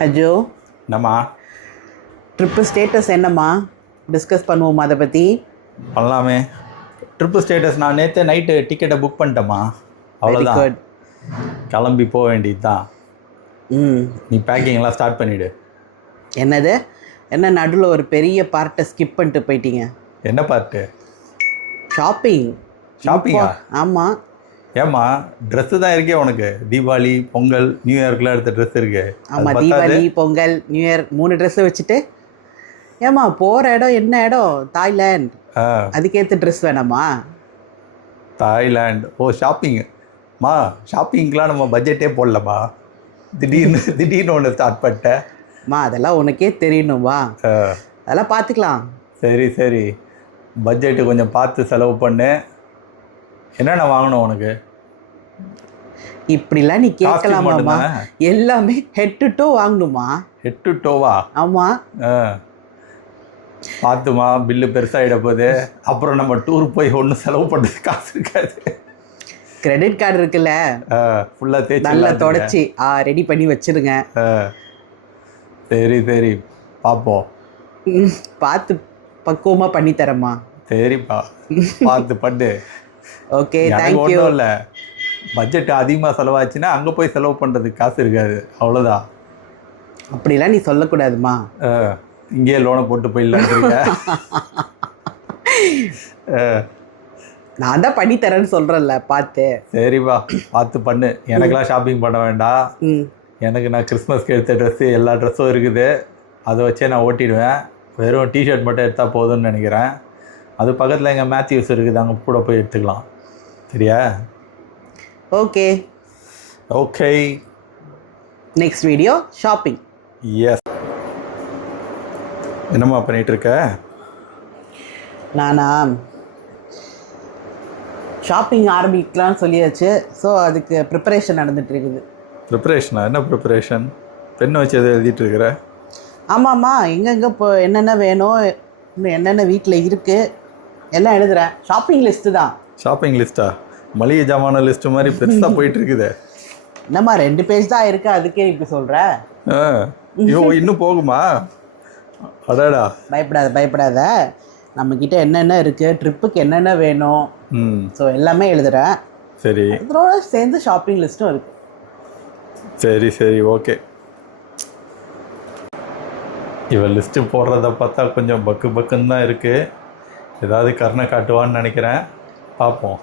அஜோ என்னம்மா? Trip status என்னம்மா? Discuss பண்ணுவோமா அதை பற்றி பண்ணலாமே. ட்ரிப்பு ஸ்டேட்டஸ் நான் நேற்று நைட்டு டிக்கெட்டை புக் பண்ணிட்டேம்மா. அவ்வளோதான் கிளம்பி போக வேண்டியது தான் ம். நீ பேக்கிங்லாம் ஸ்டார்ட் பண்ணிவிடு என்னது? என்ன நடுவில் ஒரு பெரிய பார்ட்டை ஸ்கிப் பண்ணிட்டு போயிட்டீங்க? என்ன பார்ட்டு ஷாப்பிங் ஷாப்பிங்கா ஆமாம் ஏம்மா ட்ரெஸ்ஸு தான் இருக்கே உனக்கு. தீபாவளி பொங்கல் நியூ இயர்க்குலாம் எடுத்த ட்ரெஸ் இருக்கு. ஆமாம்? தீபாவளி பொங்கல் நியூ இயர் மூணு ட்ரெஸ்ஸை வச்சுட்டு ஏம்மா போகிற இடம் என்ன இடம்? தாய்லாந்து ஆ. அதுக்கேற்ற ட்ரெஸ் வேணாமா? தாய்லாண்ட் ஓ ஷாப்பிங் மா ஷாப்பிங்க்கெலாம் நம்ம பட்ஜெட்டே போடலம்மா. திடீர்னு திடீர்னு ஒன்று ஸ்டார்ட் பண்ணிட்டேன் அம்மா அதெல்லாம் உனக்கே தெரியணுமா ஆ, அதெல்லாம் பார்த்துக்கலாம் சரி சரி. பட்ஜெட்டு கொஞ்சம் பார்த்து செலவு பண்ணு. என்னென்ன வாங்கணும் உனக்கு? இப்படிலாம் நீ கேட்கலாமாம்மா? எல்லாமே ஹெட் டு டோ வாங்கணுமா? ஹெட் டு டோவா ஆமாம் பார்த்துமா பில்லு பெருசாகிட போகுது. அப்புறம் நம்ம டூர் போய் ஒன்றும் செலவு பண்ணுறது காசு இருக்காது. கிரெடிட் கார்டு இருக்குல்ல? ஃபுல்லாக தேய்ச்சி நல்லா. தொடச்சி. ஆ ரெடி பண்ணி வச்சிருங்க. சரி சரி. பார்ப்போம் பார்த்து பக்குவமாக பண்ணி தரேம்மா. சரிப்பா. பார்த்து பண்ணு. ஓகே தேங்க்யூ இல்லை. பட்ஜெட் அதிகமாக செலவாச்சுன்னா அங்கே போய் செலவு பண்ணுறதுக்கு காசு இருக்காது. அவ்வளோதான் அப்படிலாம் நீ சொல்லக்கூடாதுமா. இங்கேயே லோனை போட்டு போயிடலாம் நான் தான் பண்ணி தரேன்னு சொல்கிறேன்ல பார்த்து. சரிப்பா பார்த்து பண்ணு. எனக்கெல்லாம் ஷாப்பிங் பண்ண வேண்டாம். எனக்கு நான் கிறிஸ்மஸ்க்கு எடுத்த ட்ரெஸ்ஸு எல்லா ட்ரெஸ்ஸும் இருக்குது. அதை வச்சே நான் ஓட்டிடுவேன். வெறும் டிஷர்ட் மட்டும் எடுத்தால் போதும்னு நினைக்கிறேன். அது பக்கத்தில் எங்கள் மேத்யூஸ் இருக்குது அங்கே கூட போய் எடுத்துக்கலாம். சரியா? Okay okay next video shopping yes என்னம்மா பண்ணிகிட்டு இருக்க நானா ஷாப்பிங் ஆரம்பிக்கலாம்னு சொல்லியாச்சு. ஸோ அதுக்கு ப்ரிப்பரேஷன் நடந்துட்டு இருக்குது ப்ரிப்பரேஷனா என்ன ப்ரிப்பரேஷன் பெண்ணை வச்சு எதை எழுதிட்டு இருக்கிற ஆமாம்மா எங்கெங்கே இப்போ என்னென்ன வேணும் இன்னும் என்னென்ன வீட்டில் இருக்குது எல்லாம் எழுதுறேன் ஷாப்பிங் லிஸ்ட்டு தான். ஷாப்பிங் லிஸ்ட்டா மளிகை ஜாமான லிஸ்ட்டு மாதிரி பெருசாக போயிட்டு இருக்குதே என்னம்மா ரெண்டு பேஜ் தான் இருக்கு அதுக்கே இப்படி சொல்கிற ஆ. ஐயோ இன்னும் போகுமா? அடாடா. பயப்படாத பயப்படாத. நம்மக்கிட்ட என்னென்ன இருக்குது ட்ரிப்புக்கு என்னென்ன வேணும்? ஸோ எல்லாமே எழுதுறேன் சரி. இதோட சேர்ந்து ஷாப்பிங் லிஸ்ட்டும் இருக்குது சரி சரி ஓகே. இவன் லிஸ்ட்டு போடுறத பார்த்தா கொஞ்சம் பக்கு பக்குன்னு தான் இருக்குது ஏதாவது கருணை காட்டுவான்னு நினைக்கிறேன். பார்ப்போம்.